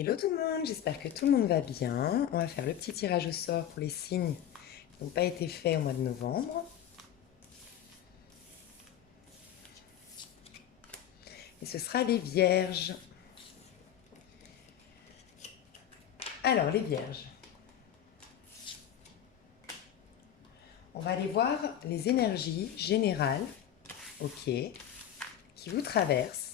Hello tout le monde, j'espère que tout le monde va bien. On va faire le petit tirage au sort pour les signes qui n'ont pas été faits au mois de novembre. Et ce sera les vierges. Alors les vierges, on va aller voir les énergies générales, ok, qui vous traversent.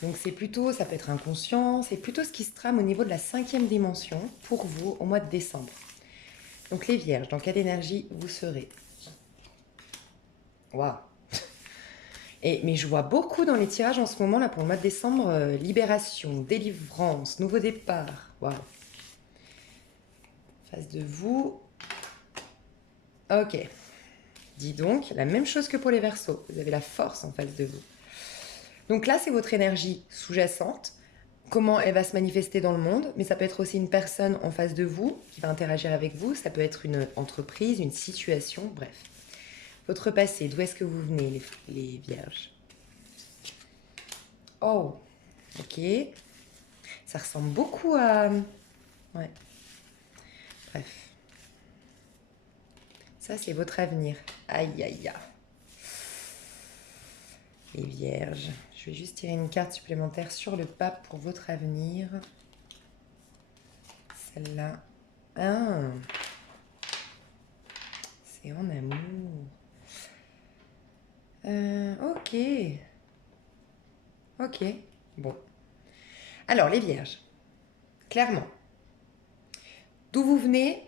Donc c'est plutôt, ça peut être inconscient, c'est plutôt ce qui se trame au niveau de la 5e dimension pour vous au mois de décembre. Donc les vierges, dans quelle énergie vous serez? Waouh! Mais je vois beaucoup dans les tirages en ce moment, là, pour le mois de décembre, libération, délivrance, nouveau départ. Waouh. Face de vous. Ok. Dis donc, la même chose que pour les Verseaux. Vous avez la force en face de vous. Donc là, c'est votre énergie sous-jacente. Comment elle va se manifester dans le monde. Mais ça peut être aussi une personne en face de vous qui va interagir avec vous. Ça peut être une entreprise, une situation, bref. Votre passé, d'où est-ce que vous venez, les vierges? Oh, ok. Ça ressemble beaucoup à... Ouais. Bref. Ça, c'est votre avenir. Aïe, aïe, aïe. Les vierges. Je vais juste tirer une carte supplémentaire sur le pape pour votre avenir. Celle-là. Ah. C'est en amour. Ok. Ok. Bon. Alors, les vierges. Clairement. D'où vous venez,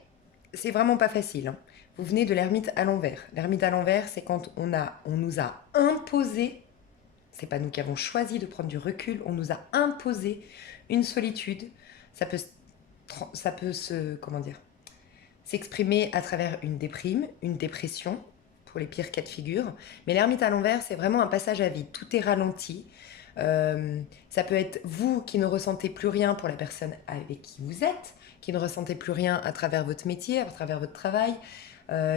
c'est vraiment pas facile, hein. Vous venez de l'ermite à l'envers. L'ermite à l'envers, c'est quand on nous a imposé, c'est pas nous qui avons choisi de prendre du recul, on nous a imposé une solitude. Ça peut se, comment dire, s'exprimer à travers une déprime, une dépression, pour les pires cas de figure. Mais l'ermite à l'envers, c'est vraiment un passage à vide. Tout est ralenti. Ça peut être vous qui ne ressentez plus rien pour la personne avec qui vous êtes, qui ne ressentez plus rien à travers votre métier, à travers votre travail,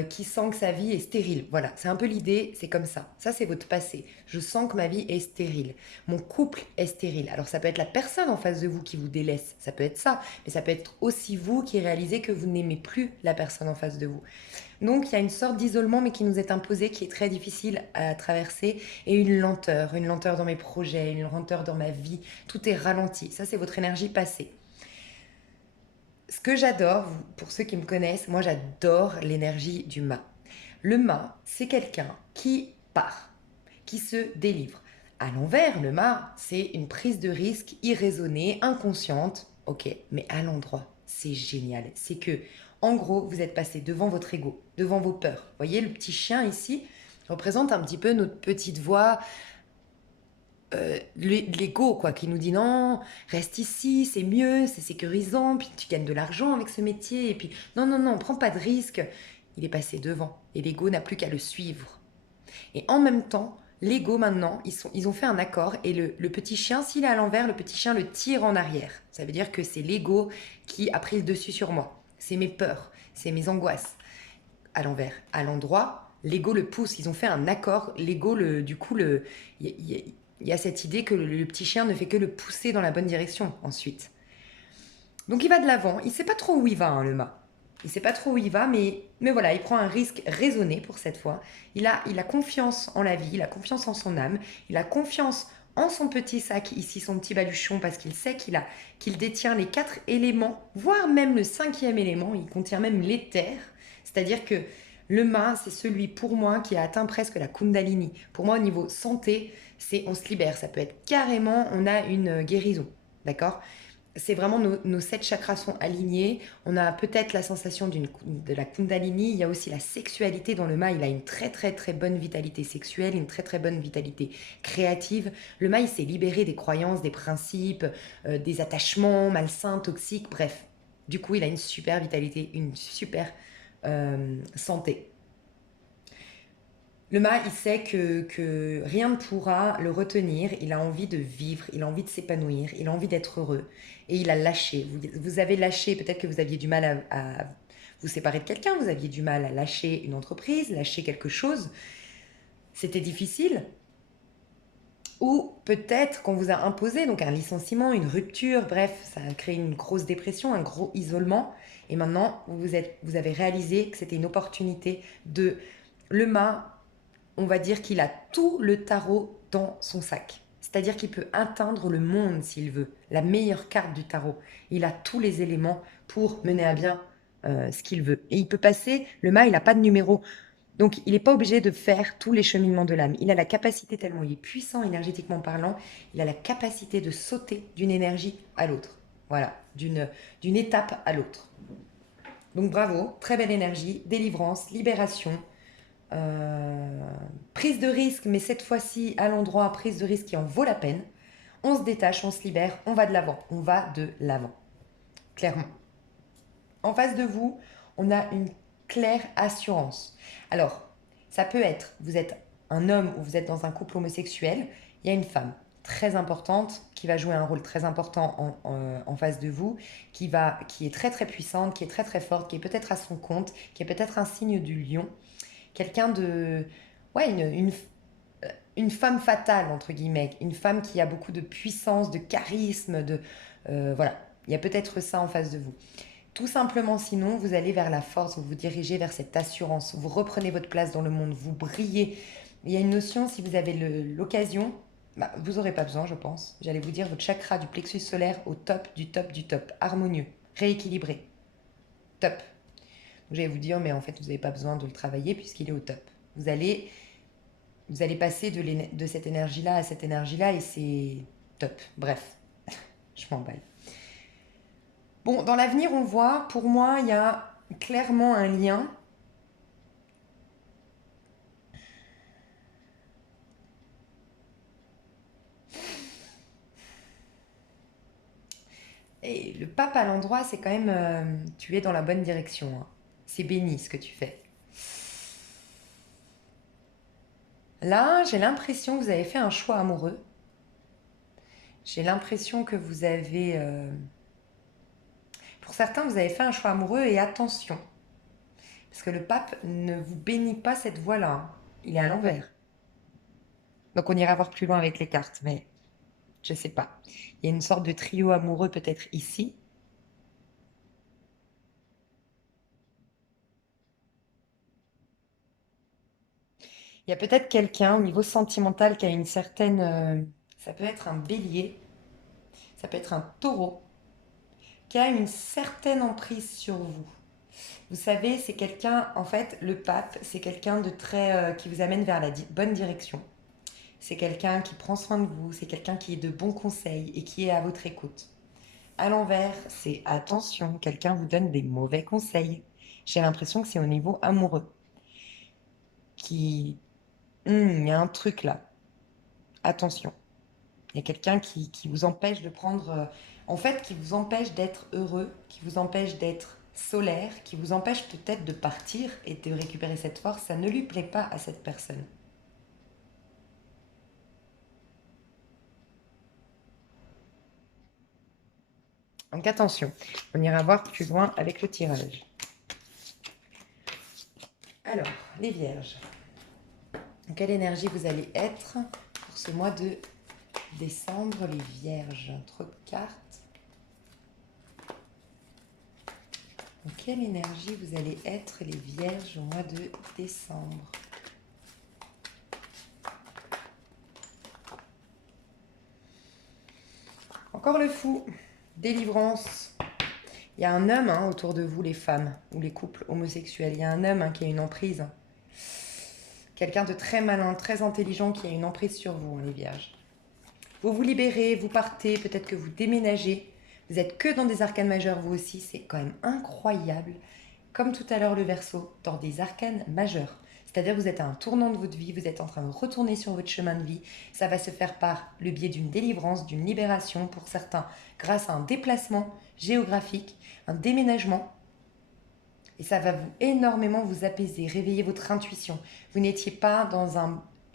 qui sent que sa vie est stérile. Voilà, c'est un peu l'idée, c'est comme ça. Ça, c'est votre passé. Je sens que ma vie est stérile. Mon couple est stérile. Alors, ça peut être la personne en face de vous qui vous délaisse, ça peut être ça, mais ça peut être aussi vous qui réalisez que vous n'aimez plus la personne en face de vous. Donc, il y a une sorte d'isolement, mais qui nous est imposé, qui est très difficile à traverser, et une lenteur dans mes projets, une lenteur dans ma vie. Tout est ralenti. Ça, c'est votre énergie passée. Ce que j'adore, pour ceux qui me connaissent, moi j'adore l'énergie du mât. Le mât, c'est quelqu'un qui part, qui se délivre. À l'envers, le mât, c'est une prise de risque irraisonnée, inconsciente. Ok, mais à l'endroit, c'est génial. C'est que, en gros, vous êtes passé devant votre ego, devant vos peurs. Vous voyez, le petit chien ici représente un petit peu notre petite voix, l'ego, quoi, qui nous dit non, reste ici, c'est mieux, c'est sécurisant, puis tu gagnes de l'argent avec ce métier, et puis non, non, non, prends pas de risque. Il est passé devant, et l'ego n'a plus qu'à le suivre. Et en même temps, l'ego maintenant, ils ont fait un accord, et le petit chien, s'il est à l'envers, le petit chien le tire en arrière. Ça veut dire que c'est l'ego qui a pris le dessus sur moi. C'est mes peurs, c'est mes angoisses. À l'envers. À l'endroit, l'ego le pousse. Ils ont fait un accord. L'ego, du coup, il y a cette idée que le petit chien ne fait que le pousser dans la bonne direction ensuite. Donc il va de l'avant. Il sait pas trop où il va, hein, le mât. Il sait pas trop où il va, mais voilà, il prend un risque raisonné pour cette fois. Il a confiance en la vie, il a confiance en son âme, il a confiance en son petit sac, ici son petit baluchon, parce qu'il sait qu'il détient les 4 éléments, voire même le 5e élément, il contient même l'éther. C'est-à-dire que le mât, c'est celui pour moi qui a atteint presque la Kundalini. Pour moi, au niveau santé, c'est on se libère. Ça peut être carrément, on a une guérison. D'accord? C'est vraiment nos 7 chakras sont alignés. On a peut-être la sensation de la Kundalini. Il y a aussi la sexualité dans le mât. Il a une très très très bonne vitalité sexuelle, une très très bonne vitalité créative. Le mât, il s'est libéré des croyances, des principes, des attachements malsains, toxiques, bref. Du coup, il a une super vitalité, une super santé. Le mât, il sait que rien ne pourra le retenir. Il a envie de vivre, il a envie de s'épanouir, il a envie d'être heureux. Et il a lâché. Vous avez lâché, peut-être que vous aviez du mal à vous séparer de quelqu'un, vous aviez du mal à lâcher une entreprise, lâcher quelque chose. C'était difficile. Ou peut-être qu'on vous a imposé donc un licenciement, une rupture, bref, ça a créé une grosse dépression, un gros isolement. Et maintenant, vous avez réalisé que c'était une opportunité de... Le mât, on va dire qu'il a tout le tarot dans son sac. C'est-à-dire qu'il peut atteindre le monde s'il veut, la meilleure carte du tarot. Il a tous les éléments pour mener à bien ce qu'il veut. Et il peut passer, le mât, il n'a pas de numéro. Donc, il n'est pas obligé de faire tous les cheminements de l'âme. Il a la capacité, tellement il est puissant énergétiquement parlant, il a la capacité de sauter d'une énergie à l'autre. Voilà, d'une étape à l'autre. Donc, bravo, très belle énergie, délivrance, libération, euh, prise de risque, mais cette fois-ci à l'endroit, prise de risque qui en vaut la peine. On se détache, on se libère, on va de l'avant. On va de l'avant, clairement. En face de vous, on a une claire assurance. Alors, ça peut être, vous êtes un homme ou vous êtes dans un couple homosexuel, il y a une femme très importante qui va jouer un rôle très important en face de vous, qui est très très puissante, qui est très très forte, qui est peut-être à son compte, qui est peut-être un signe du lion, quelqu'un de... Ouais, une femme fatale, entre guillemets, une femme qui a beaucoup de puissance, de charisme, voilà, il y a peut-être ça en face de vous. Tout simplement, sinon, vous allez vers la force, vous vous dirigez vers cette assurance, vous reprenez votre place dans le monde, vous brillez. Il y a une notion, si vous avez l'occasion, bah, vous n'aurez pas besoin, je pense. J'allais vous dire votre chakra du plexus solaire au top du top du top, harmonieux, rééquilibré, top. J'allais vous dire, mais en fait, vous n'avez pas besoin de le travailler puisqu'il est au top. Vous allez, vous allez passer de cette énergie-là à cette énergie-là et c'est top. Bref, je m'emballe. Bon, dans l'avenir, on voit, pour moi, il y a clairement un lien. Et le pape à l'endroit, c'est quand même... tu es dans la bonne direction, hein. C'est béni ce que tu fais. Là, j'ai l'impression que vous avez fait un choix amoureux. J'ai l'impression que vous avez... pour certains, vous avez fait un choix amoureux et attention. Parce que le pape ne vous bénit pas cette voie-là, hein. Il est à l'envers. Donc on ira voir plus loin avec les cartes, mais je sais pas. Il y a une sorte de trio amoureux peut-être ici. Il y a peut-être quelqu'un au niveau sentimental qui a une certaine... ça peut être un bélier, ça peut être un taureau, qui a une certaine emprise sur vous. Vous savez, c'est quelqu'un, en fait, le pape, c'est quelqu'un de très... qui vous amène vers la bonne direction. C'est quelqu'un qui prend soin de vous, c'est quelqu'un qui est de bons conseils et qui est à votre écoute. À l'envers, c'est attention, quelqu'un vous donne des mauvais conseils. J'ai l'impression que c'est au niveau amoureux. Qui... il y a un truc là. Attention. Il y a quelqu'un qui vous empêche de prendre... en fait, qui vous empêche d'être heureux, qui vous empêche d'être solaire, qui vous empêche peut-être de partir et de récupérer cette force. Ça ne lui plaît pas à cette personne. Donc attention, on ira voir plus loin avec le tirage. Alors, les vierges. Dans quelle énergie vous allez être pour ce mois de décembre, les vierges? Trop de cartes. Dans quelle énergie vous allez être, les vierges, au mois de décembre? Encore le fou. Délivrance. Il y a un homme autour de vous, les femmes, ou les couples homosexuels. Il y a un homme qui a une emprise. Quelqu'un de très malin, très intelligent qui a une emprise sur vous, les vierges. Vous vous libérez, vous partez, peut-être que vous déménagez. Vous êtes que dans des arcanes majeures, vous aussi. C'est quand même incroyable. Comme tout à l'heure le Verseau, dans des arcanes majeures. C'est-à-dire que vous êtes à un tournant de votre vie, vous êtes en train de retourner sur votre chemin de vie. Ça va se faire par le biais d'une délivrance, d'une libération pour certains, grâce à un déplacement géographique, un déménagement. Et ça va énormément vous apaiser, réveiller votre intuition. Vous n'étiez pas dans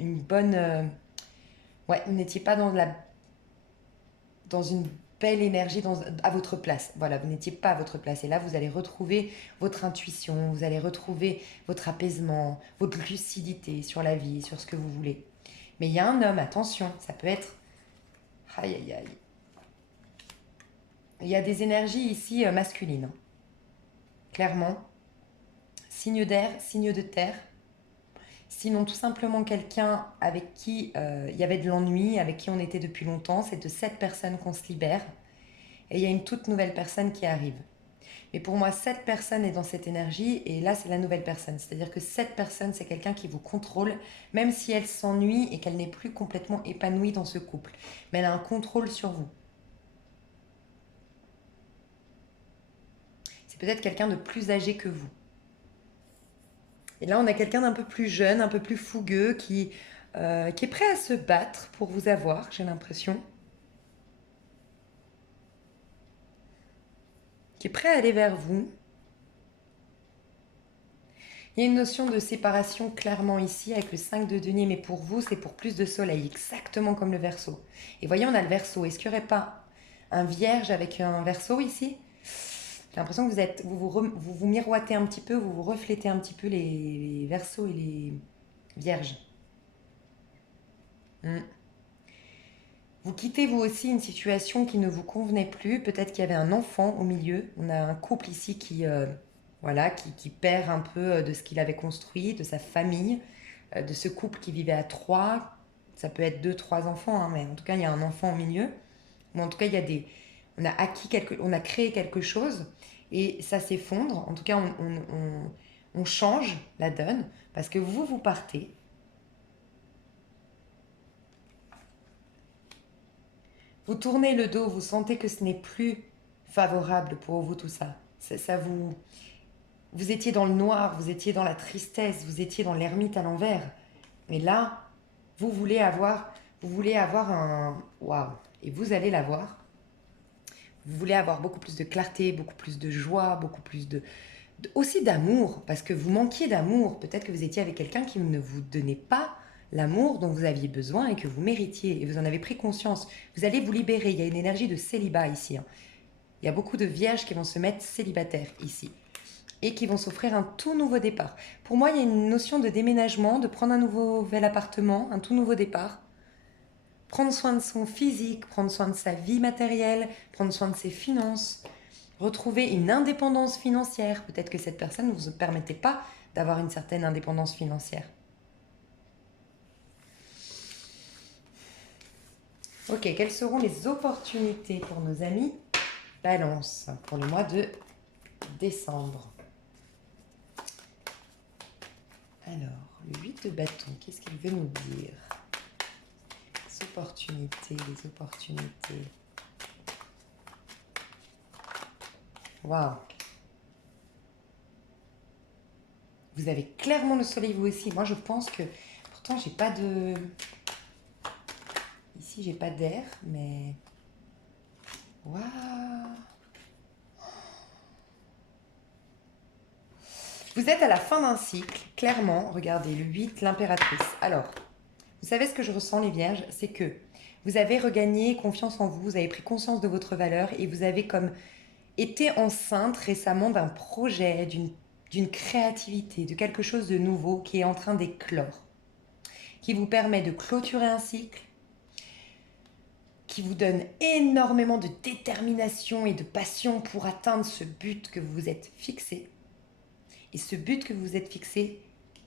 une bonne... ouais, vous n'étiez pas dans une belle énergie à votre place. Voilà, vous n'étiez pas à votre place. Et là, vous allez retrouver votre intuition, vous allez retrouver votre apaisement, votre lucidité sur la vie, sur ce que vous voulez. Mais il y a un homme, attention, ça peut être... Aïe, aïe, aïe. Il y a des énergies ici masculines, hein. Clairement. Signe d'air, signe de terre. Sinon, tout simplement quelqu'un avec qui il y avait de l'ennui, avec qui on était depuis longtemps. C'est de cette personne qu'on se libère. Et il y a une toute nouvelle personne qui arrive. Mais pour moi, cette personne est dans cette énergie et là, c'est la nouvelle personne. C'est-à-dire que cette personne, c'est quelqu'un qui vous contrôle, même si elle s'ennuie et qu'elle n'est plus complètement épanouie dans ce couple. Mais elle a un contrôle sur vous. C'est peut-être quelqu'un de plus âgé que vous. Et là, on a quelqu'un d'un peu plus jeune, un peu plus fougueux, qui est prêt à se battre pour vous avoir, j'ai l'impression. Qui est prêt à aller vers vous. Il y a une notion de séparation clairement ici avec le 5 de denier, mais pour vous, c'est pour plus de soleil, exactement comme le Verseau. Et voyez, on a le Verseau. Est-ce qu'il n'y aurait pas un Vierge avec un Verseau ici? J'ai l'impression que vous miroitez un petit peu, vous vous reflétez un petit peu les Verseaux et les Vierges. Hmm. Vous quittez vous aussi une situation qui ne vous convenait plus. Peut-être qu'il y avait un enfant au milieu. On a un couple ici voilà, qui perd un peu de ce qu'il avait construit, de sa famille, de ce couple qui vivait à trois. Ça peut être deux, trois enfants, hein, mais en tout cas, il y a un enfant au milieu. Ou en tout cas, on a créé quelque chose et ça s'effondre. En tout cas, on change la donne parce que vous partez. Vous tournez le dos, vous sentez que ce n'est plus favorable pour vous tout ça. Vous étiez dans le noir, vous étiez dans la tristesse, vous étiez dans l'ermite à l'envers. Et là, vous voulez avoir un waouh, et vous allez l'avoir. Vous voulez avoir beaucoup plus de clarté, beaucoup plus de joie, beaucoup plus aussi d'amour, parce que vous manquiez d'amour. Peut-être que vous étiez avec quelqu'un qui ne vous donnait pas l'amour dont vous aviez besoin et que vous méritiez, et vous en avez pris conscience. Vous allez vous libérer, il y a une énergie de célibat ici, hein. Il y a beaucoup de vierges qui vont se mettre célibataires ici et qui vont s'offrir un tout nouveau départ. Pour moi, il y a une notion de déménagement, de prendre un nouvel appartement, un tout nouveau départ. Prendre soin de son physique, prendre soin de sa vie matérielle, prendre soin de ses finances, retrouver une indépendance financière. Peut-être que cette personne ne vous permettait pas d'avoir une certaine indépendance financière. Ok, quelles seront les opportunités pour nos amis Balance pour le mois de décembre? Alors, le 8 de bâton, qu'est-ce qu'il veut nous dire? Les opportunités. Waouh! Vous avez clairement le soleil vous aussi. Moi, je pense que... Pourtant, j'ai pas de... Ici, j'ai pas d'air, mais... Waouh! Vous êtes à la fin d'un cycle, clairement. Regardez, le 8, l'impératrice. Alors, vous savez ce que je ressens, les vierges? C'est que vous avez regagné confiance en vous, vous avez pris conscience de votre valeur et vous avez comme été enceinte récemment d'un projet, d'une créativité, de quelque chose de nouveau qui est en train d'éclore, qui vous permet de clôturer un cycle, qui vous donne énormément de détermination et de passion pour atteindre ce but que vous vous êtes fixé. Et ce but que vous vous êtes fixé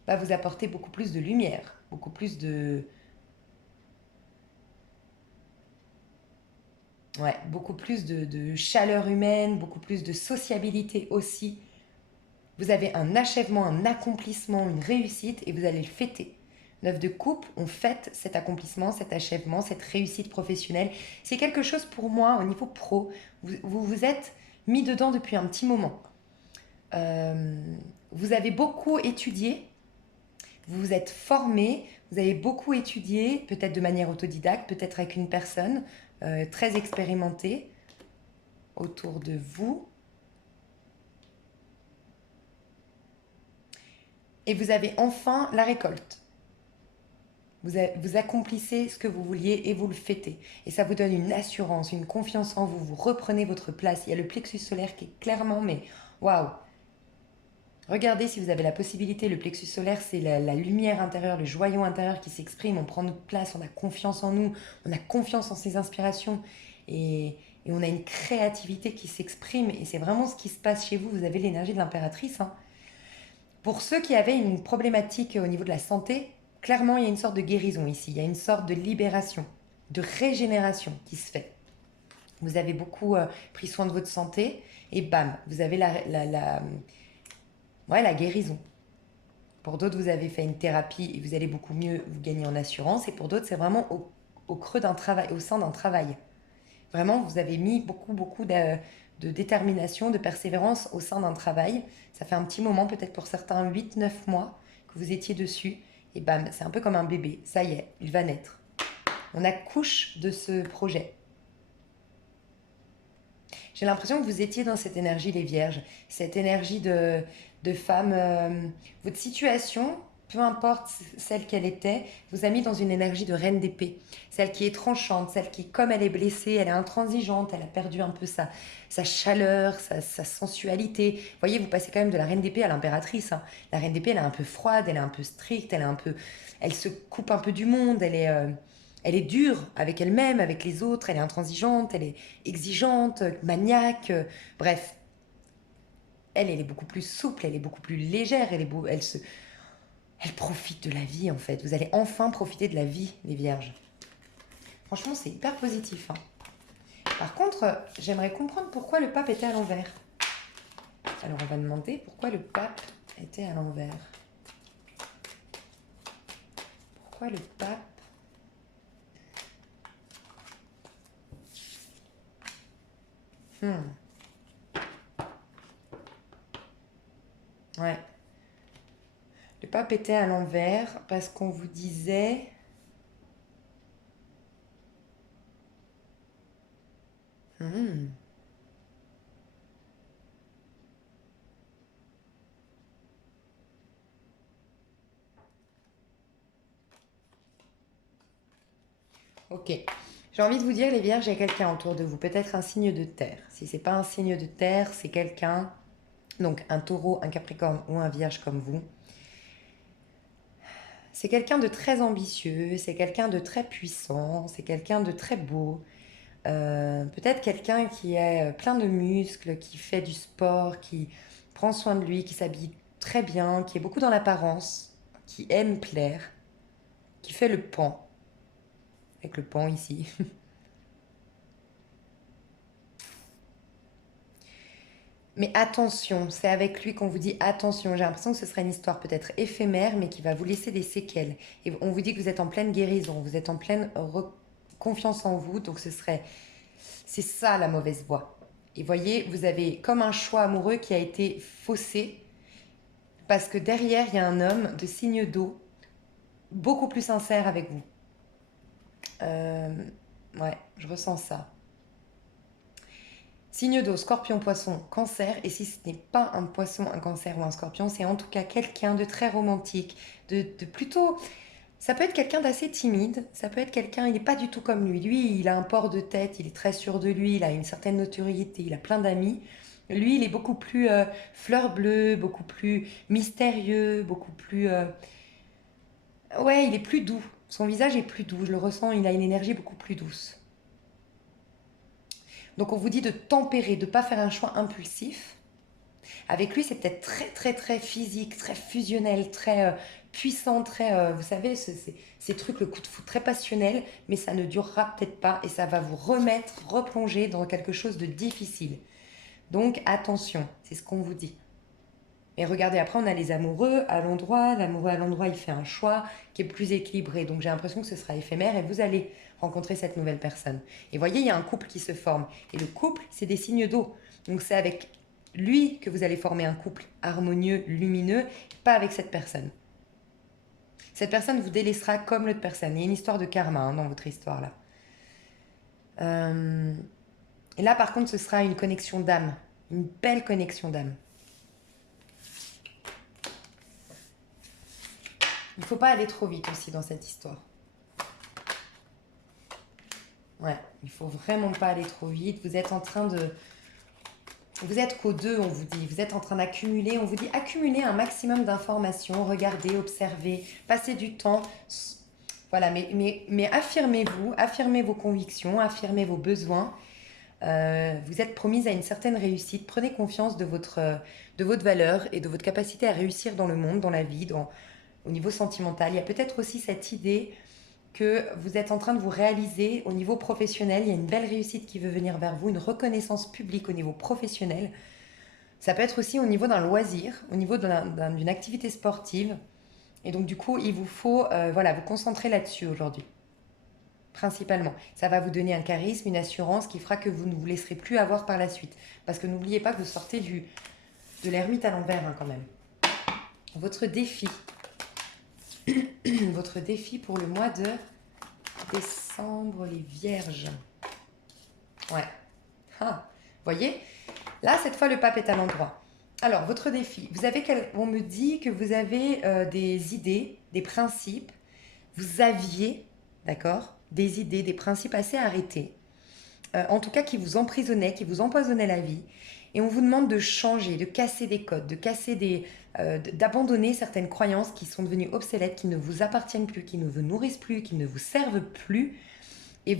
va vous apporter beaucoup plus de lumière, beaucoup plus beaucoup plus de chaleur humaine, beaucoup plus de sociabilité aussi. Vous avez un achèvement, un accomplissement, une réussite et vous allez le fêter. 9 de coupe, on fête cet accomplissement, cet achèvement, cette réussite professionnelle. C'est quelque chose pour moi au niveau pro. Vous vous êtes mis dedans depuis un petit moment. Vous avez beaucoup étudié, vous vous êtes formé, vous avez beaucoup étudié, peut-être de manière autodidacte, peut-être avec une personne très expérimentée autour de vous. Et vous avez enfin la récolte. Vous accomplissez ce que vous vouliez et vous le fêtez. Et ça vous donne une assurance, une confiance en vous. Vous reprenez votre place. Il y a le plexus solaire qui est clairement, mais waouh! Regardez si vous avez la possibilité, le plexus solaire, c'est la lumière intérieure, le joyau intérieur qui s'exprime, on prend notre place, on a confiance en nous, on a confiance en ses inspirations et, et on a une créativité qui s'exprime et c'est vraiment ce qui se passe chez vous, vous avez l'énergie de l'impératrice, hein. Pour ceux qui avaient une problématique au niveau de la santé, clairement il y a une sorte de guérison ici, il y a une sorte de libération, de régénération qui se fait. Vous avez beaucoup pris soin de votre santé et bam, vous avez ouais, la guérison. Pour d'autres, vous avez fait une thérapie et vous allez beaucoup mieux, vous gagnez en assurance. Et pour d'autres, c'est vraiment au creux d'un travail, au sein d'un travail. Vraiment, vous avez mis beaucoup de détermination, de persévérance au sein d'un travail. Ça fait un petit moment, peut-être pour certains 8, 9 mois, que vous étiez dessus. Et bam, c'est un peu comme un bébé. Ça y est, il va naître. On accouche de ce projet. J'ai l'impression que vous étiez dans cette énergie, les vierges, cette énergie de femme. Votre situation, peu importe celle qu'elle était, vous a mis dans une énergie de reine d'épée. Celle qui est tranchante, celle qui, comme elle est blessée, elle est intransigeante, elle a perdu un peu sa chaleur, sa sensualité. Vous voyez, vous passez quand même de la reine d'épée à l'impératrice, hein. La reine d'épée, elle est un peu froide, elle est un peu stricte, elle est un peu, elle se coupe un peu du monde, elle est dure avec elle-même, avec les autres, elle est intransigeante, elle est exigeante, maniaque, bref. Elle est beaucoup plus souple, elle est beaucoup plus légère, elle profite de la vie en fait. Vous allez enfin profiter de la vie, les vierges. Franchement, c'est hyper positif, hein. Par contre, j'aimerais comprendre pourquoi le pape était à l'envers. Alors, on va demander pourquoi le pape était à l'envers. Pourquoi le pape... Ouais. Le pape était à l'envers parce qu'on vous disait... Ok. J'ai envie de vous dire, les vierges, il y a quelqu'un autour de vous. Peut-être un signe de terre. Si c'est pas un signe de terre, c'est quelqu'un... Donc un taureau, un capricorne ou un vierge comme vous. C'est quelqu'un de très ambitieux, c'est quelqu'un de très puissant, c'est quelqu'un de très beau. Peut-être quelqu'un qui est plein de muscles, qui fait du sport, qui prend soin de lui, qui s'habille très bien, qui est beaucoup dans l'apparence, qui aime plaire, qui fait le pan, avec le pan ici. Mais attention, c'est avec lui qu'on vous dit attention. J'ai l'impression que ce sera une histoire peut-être éphémère, mais qui va vous laisser des séquelles. Et on vous dit que vous êtes en pleine guérison, vous êtes en pleine confiance en vous, donc c'est ça la mauvaise voie. Et voyez, vous avez comme un choix amoureux qui a été faussé, parce que derrière, il y a un homme de signe d'eau, beaucoup plus sincère avec vous. Euh, ouais, je ressens ça. Signe d'eau, scorpion, poisson, cancer. Et si ce n'est pas un poisson, un cancer ou un scorpion, c'est en tout cas quelqu'un de très romantique, de plutôt... Ça peut être quelqu'un d'assez timide, ça peut être quelqu'un, il n'est pas du tout comme lui. Lui, il a un port de tête, il est très sûr de lui, il a une certaine notoriété, il a plein d'amis. Lui, il est beaucoup plus fleur bleue, beaucoup plus mystérieux, beaucoup plus... Ouais, il est plus doux. Son visage est plus doux, je le ressens, il a une énergie beaucoup plus douce. Donc on vous dit de tempérer, de ne pas faire un choix impulsif. Avec lui, c'est peut-être très physique, très fusionnel, très puissant, très, vous savez, ces trucs, le coup de foudre très passionnel, mais ça ne durera peut-être pas et ça va vous remettre, replonger dans quelque chose de difficile. Donc attention, c'est ce qu'on vous dit. Et regardez, après, on a les amoureux à l'endroit. L'amoureux à l'endroit, il fait un choix qui est plus équilibré. Donc j'ai l'impression que ce sera éphémère et vous allez rencontrer cette nouvelle personne. Et voyez, il y a un couple qui se forme. Et le couple, c'est des signes d'eau. Donc c'est avec lui que vous allez former un couple harmonieux, lumineux, pas avec cette personne. Cette personne vous délaissera comme l'autre personne. Il y a une histoire de karma, hein, dans votre histoire là. Euh, Et là, par contre, ce sera une connexion d'âme. Une belle connexion d'âme. Il ne faut pas aller trop vite aussi dans cette histoire. Ouais, il faut vraiment pas aller trop vite. Vous êtes en train de... Vous êtes qu'aux deux, on vous dit. Vous êtes en train d'accumuler, on vous dit accumuler un maximum d'informations, regardez, observez, passez du temps. Voilà, mais affirmez-vous, affirmez vos convictions, affirmez vos besoins. Vous êtes promise à une certaine réussite. Prenez confiance de votre valeur et de votre capacité à réussir dans le monde, dans la vie, au niveau sentimental. Il y a peut-être aussi cette idée que vous êtes en train de vous réaliser au niveau professionnel. Il y a une belle réussite qui veut venir vers vous, une reconnaissance publique au niveau professionnel. Ça peut être aussi au niveau d'un loisir, au niveau d'une activité sportive. Et donc du coup, il vous faut voilà, vous concentrer là-dessus aujourd'hui. Principalement. Ça va vous donner un charisme, une assurance qui fera que vous ne vous laisserez plus avoir par la suite. Parce que n'oubliez pas que vous sortez de l'ermite à l'envers hein, quand même. Votre défi. Votre défi pour le mois de décembre, les vierges. Ouais. Ah, voyez, là, cette fois, le pape est à l'endroit. Alors, votre défi. On me dit que vous avez des idées, des principes. Vous aviez, d'accord, des idées, des principes assez arrêtés. En tout cas, qui vous emprisonnaient, qui vous empoisonnaient la vie. Et on vous demande de changer, de casser des codes, d'abandonner certaines croyances qui sont devenues obsolètes, qui ne vous appartiennent plus, qui ne vous nourrissent plus, qui ne vous servent plus. Et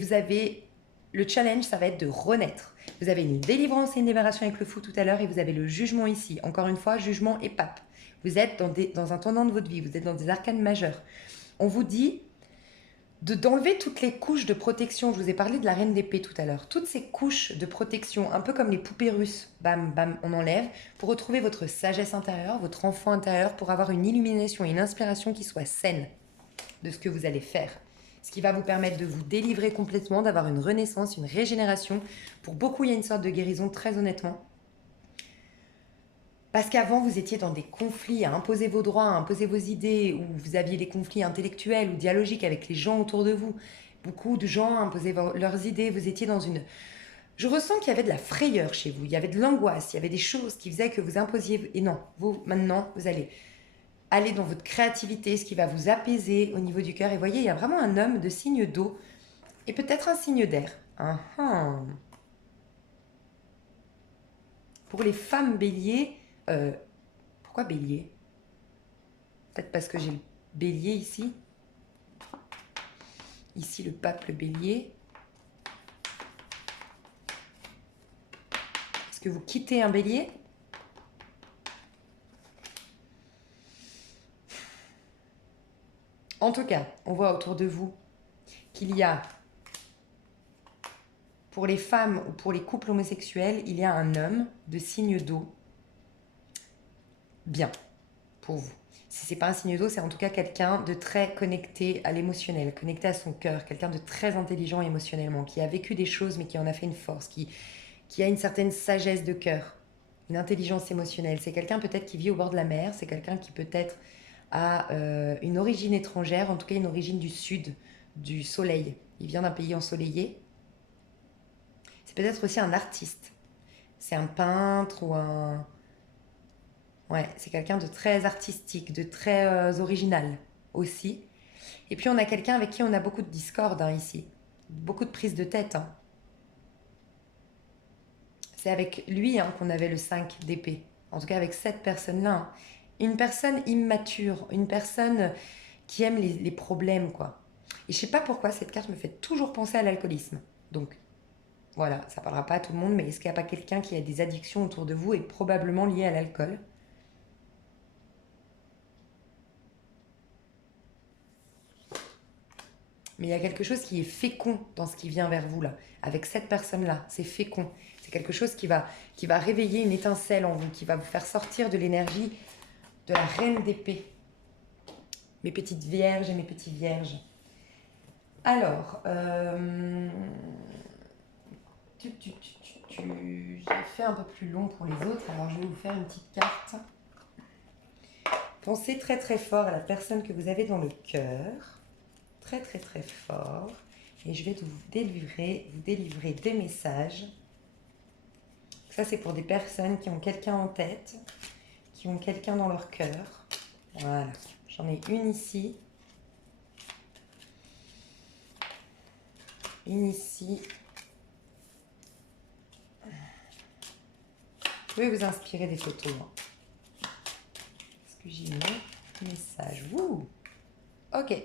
le challenge, ça va être de renaître. Vous avez une délivrance et une libération avec le fou tout à l'heure et vous avez le jugement ici. Encore une fois, jugement et pape. Vous êtes dans un tournant de votre vie, vous êtes dans des arcanes majeures. On vous dit d'enlever toutes les couches de protection. Je vous ai parlé de la reine d'épée tout à l'heure. Toutes ces couches de protection, un peu comme les poupées russes, bam, bam, on enlève, pour retrouver votre sagesse intérieure, votre enfant intérieur, pour avoir une illumination et une inspiration qui soit saine de ce que vous allez faire. Ce qui va vous permettre de vous délivrer complètement, d'avoir une renaissance, une régénération. Pour beaucoup, il y a une sorte de guérison, très honnêtement. Parce qu'avant, vous étiez dans des conflits à imposer vos droits, à imposer vos idées, ou vous aviez des conflits intellectuels ou dialogiques avec les gens autour de vous. Beaucoup de gens imposaient leurs idées. Vous étiez dans une... Je ressens qu'il y avait de la frayeur chez vous. Il y avait de l'angoisse. Il y avait des choses qui faisaient que vous imposiez... Et non, vous, maintenant, vous allez aller dans votre créativité, ce qui va vous apaiser au niveau du cœur. Et voyez, il y a vraiment un homme de signe d'eau et peut-être un signe d'air. Pour les femmes béliers... pourquoi bélier? Peut-être parce que j'ai le bélier ici. Ici, le pape, le bélier. Est-ce que vous quittez un bélier? En tout cas, on voit autour de vous qu'il y a, pour les femmes ou pour les couples homosexuels, il y a un homme de signe d'eau. Bien, pour vous. Si c'est pas un signe d'eau, c'est en tout cas quelqu'un de très connecté à l'émotionnel, connecté à son cœur, quelqu'un de très intelligent émotionnellement, qui a vécu des choses mais qui en a fait une force, qui a une certaine sagesse de cœur, une intelligence émotionnelle. C'est quelqu'un peut-être qui vit au bord de la mer, c'est quelqu'un qui peut-être a une origine étrangère, en tout cas une origine du sud, du soleil. Il vient d'un pays ensoleillé. C'est peut-être aussi un artiste. C'est un peintre ou un... Ouais, c'est quelqu'un de très artistique, de très original aussi. Et puis on a quelqu'un avec qui on a beaucoup de discorde hein, ici. Beaucoup de prise de tête. Hein. C'est avec lui hein, qu'on avait le 5 d'épée. En tout cas avec cette personne-là. Hein. Une personne immature, une personne qui aime les problèmes, quoi. Et je sais pas pourquoi cette carte me fait toujours penser à l'alcoolisme. Donc, voilà, ça parlera pas à tout le monde, mais est-ce qu'il n'y a pas quelqu'un qui a des addictions autour de vous et probablement lié à l'alcool? Mais il y a quelque chose qui est fécond dans ce qui vient vers vous, là. Avec cette personne-là, c'est fécond. C'est quelque chose qui va réveiller une étincelle en vous, qui va vous faire sortir de l'énergie de la reine d'épée. Mes petites vierges et mes petits vierges. Alors, j'ai fait un peu plus long pour les autres, alors je vais vous faire une petite carte. Pensez très très fort à la personne que vous avez dans le cœur. Très très très fort. Et je vais vous délivrer des messages. Ça, c'est pour des personnes qui ont quelqu'un en tête, qui ont quelqu'un dans leur cœur. Voilà. J'en ai une ici. Une ici. pouvez vous inspirer des photos. Hein. Est-ce que j'y mets message? Ouh. Ok.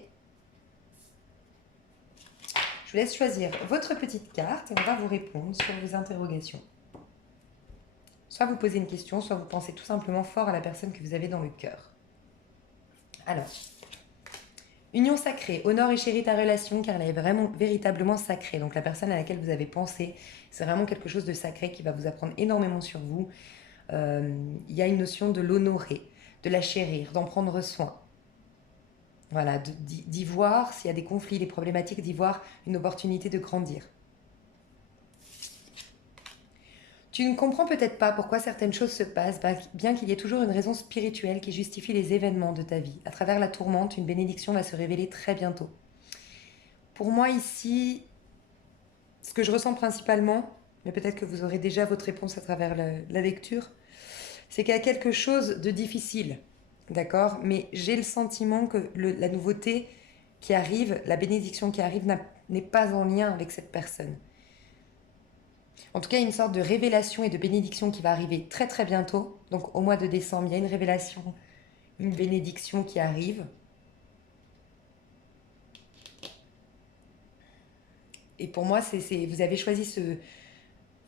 Je vous laisse choisir votre petite carte et on va vous répondre sur vos interrogations. Soit vous posez une question, soit vous pensez tout simplement fort à la personne que vous avez dans le cœur. Alors, union sacrée, honore et chérit ta relation car elle est vraiment véritablement sacrée. Donc la personne à laquelle vous avez pensé, c'est vraiment quelque chose de sacré qui va vous apprendre énormément sur vous. Il y a une notion de l'honorer, de la chérir, d'en prendre soin. Voilà, d'y voir, s'il y a des conflits, des problématiques, d'y voir une opportunité de grandir. Tu ne comprends peut-être pas pourquoi certaines choses se passent, bien qu'il y ait toujours une raison spirituelle qui justifie les événements de ta vie. À travers la tourmente, une bénédiction va se révéler très bientôt. Pour moi ici, ce que je ressens principalement, mais peut-être que vous aurez déjà votre réponse à travers la lecture, c'est qu'il y a quelque chose de difficile, d'accord? Mais j'ai le sentiment que la nouveauté qui arrive, la bénédiction qui arrive n'est pas en lien avec cette personne. En tout cas, il y a une sorte de révélation et de bénédiction qui va arriver très très bientôt. Donc au mois de décembre, il y a une révélation, une bénédiction qui arrive. Et pour moi, vous avez choisi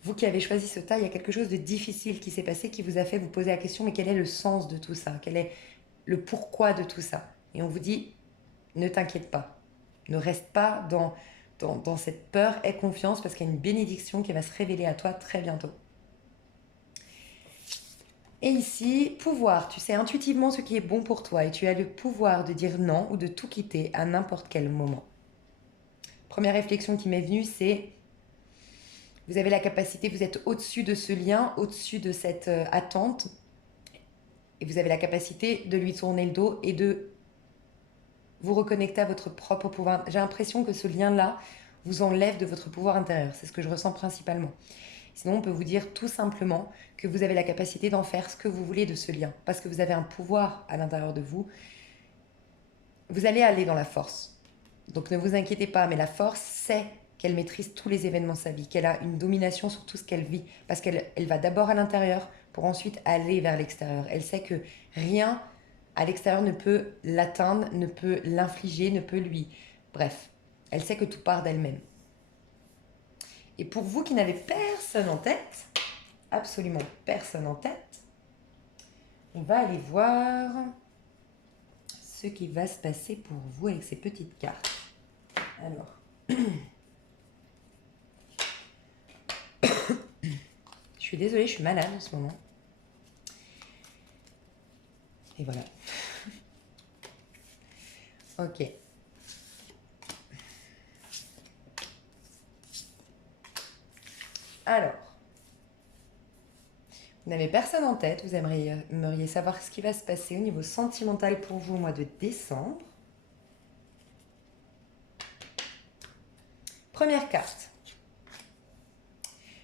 vous qui avez choisi ce tas, il y a quelque chose de difficile qui s'est passé, qui vous a fait vous poser la question, mais quel est le sens de tout ça? Quel est le pourquoi de tout ça? Et on vous dit, ne t'inquiète pas. Ne reste pas dans cette peur, aie confiance, parce qu'il y a une bénédiction qui va se révéler à toi très bientôt. Et ici, pouvoir, tu sais intuitivement ce qui est bon pour toi et tu as le pouvoir de dire non ou de tout quitter à n'importe quel moment. Première réflexion qui m'est venue, c'est vous avez la capacité, vous êtes au-dessus de ce lien, au-dessus de cette attente et vous avez la capacité de lui tourner le dos et de vous reconnecter à votre propre pouvoir. J'ai l'impression que ce lien-là vous enlève de votre pouvoir intérieur. C'est ce que je ressens principalement. Sinon, on peut vous dire tout simplement que vous avez la capacité d'en faire ce que vous voulez de ce lien. Parce que vous avez un pouvoir à l'intérieur de vous. Vous allez aller dans la force. Donc ne vous inquiétez pas, mais la force, c'est qu'elle maîtrise tous les événements de sa vie, qu'elle a une domination sur tout ce qu'elle vit. Parce qu'elle va d'abord à l'intérieur pour ensuite aller vers l'extérieur. Elle sait que rien à l'extérieur ne peut l'atteindre, ne peut l'infliger, ne peut lui... Bref, elle sait que tout part d'elle-même. Et pour vous qui n'avez personne en tête, absolument personne en tête, on va aller voir ce qui va se passer pour vous avec ces petites cartes. Alors, je suis désolée, je suis malade en ce moment. Et voilà. Ok. Alors, vous n'avez personne en tête, vous aimeriez savoir ce qui va se passer au niveau sentimental pour vous au mois de décembre. Première carte.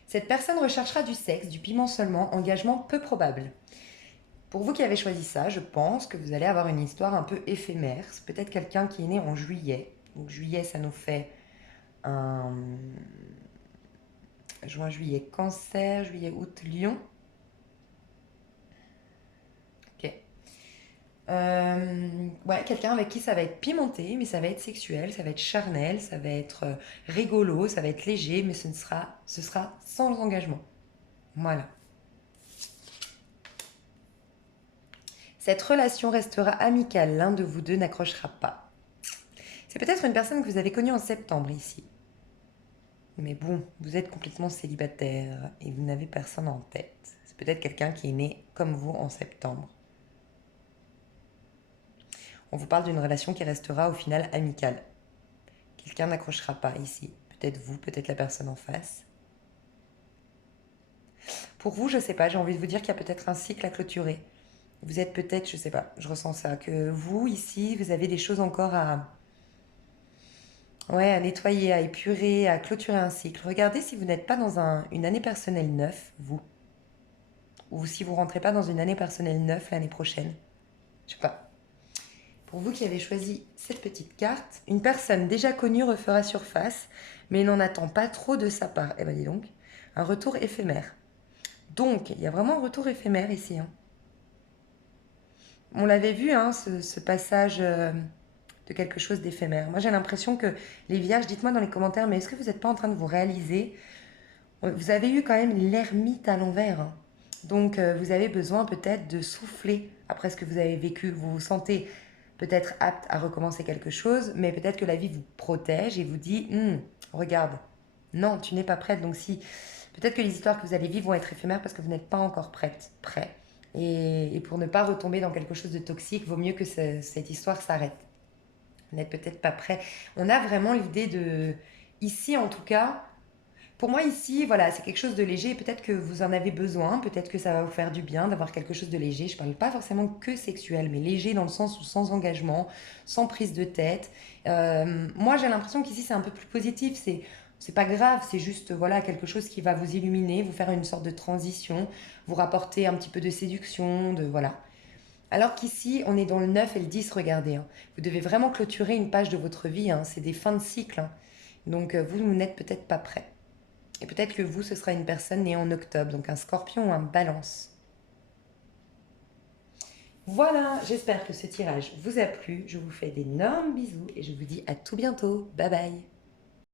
Cette personne recherchera du sexe, du piment seulement, engagement peu probable. Pour vous qui avez choisi ça, je pense que vous allez avoir une histoire un peu éphémère. C'est peut-être quelqu'un qui est né en juillet. Donc juillet, ça nous fait un... Juin, juillet, cancer, juillet, août, lion. Ok. Ouais, quelqu'un avec qui ça va être pimenté, mais ça va être sexuel, ça va être charnel, ça va être rigolo, ça va être léger, mais ce sera sans engagement. Voilà. Cette relation restera amicale, l'un de vous deux n'accrochera pas. C'est peut-être une personne que vous avez connue en septembre ici. Mais bon, vous êtes complètement célibataire et vous n'avez personne en tête. C'est peut-être quelqu'un qui est né comme vous en septembre. On vous parle d'une relation qui restera au final amicale. Quelqu'un n'accrochera pas ici. Peut-être vous, peut-être la personne en face. Pour vous, je sais pas, j'ai envie de vous dire qu'il y a peut-être un cycle à clôturer. Vous êtes peut-être, je sais pas, je ressens ça, que vous, ici, vous avez des choses encore à nettoyer, à épurer, à clôturer un cycle. Regardez si vous n'êtes pas dans une année personnelle neuve, vous. Ou si vous rentrez pas dans une année personnelle neuve l'année prochaine. Je sais pas. Pour vous qui avez choisi cette petite carte, une personne déjà connue refera surface, mais n'en attend pas trop de sa part. Eh ben dis donc, un retour éphémère. Donc, il y a vraiment un retour éphémère ici, hein. On l'avait vu, hein, ce passage de quelque chose d'éphémère. Moi, j'ai l'impression que les vierges, dites-moi dans les commentaires, mais est-ce que vous n'êtes pas en train de vous réaliser? Vous avez eu quand même l'ermite à l'envers, hein. Donc, vous avez besoin peut-être de souffler après ce que vous avez vécu. Vous vous sentez peut-être apte à recommencer quelque chose, mais peut-être que la vie vous protège et vous dit, regarde, non, tu n'es pas prête. Donc, si peut-être que les histoires que vous allez vivre vont être éphémères parce que vous n'êtes pas encore prêt. Et pour ne pas retomber dans quelque chose de toxique, vaut mieux que cette histoire s'arrête. Vous n'êtes peut-être pas prêt. On a vraiment l'idée de, ici en tout cas, pour moi ici, voilà, c'est quelque chose de léger. Peut-être que vous en avez besoin, peut-être que ça va vous faire du bien d'avoir quelque chose de léger. Je ne parle pas forcément que sexuel, mais léger dans le sens où sans engagement, sans prise de tête. Moi, j'ai l'impression qu'ici c'est un peu plus positif. C'est pas grave, c'est juste voilà quelque chose qui va vous illuminer, vous faire une sorte de transition, vous rapporter un petit peu de séduction, de voilà. Alors qu'ici, on est dans le 9 et le 10, regardez, hein. Vous devez vraiment clôturer une page de votre vie, hein. C'est des fins de cycle, hein. Donc vous n'êtes peut-être pas prêt. Et peut-être que vous, ce sera une personne née en octobre, donc un scorpion ou un balance. Voilà, j'espère que ce tirage vous a plu. Je vous fais d'énormes bisous et je vous dis à tout bientôt. Bye bye.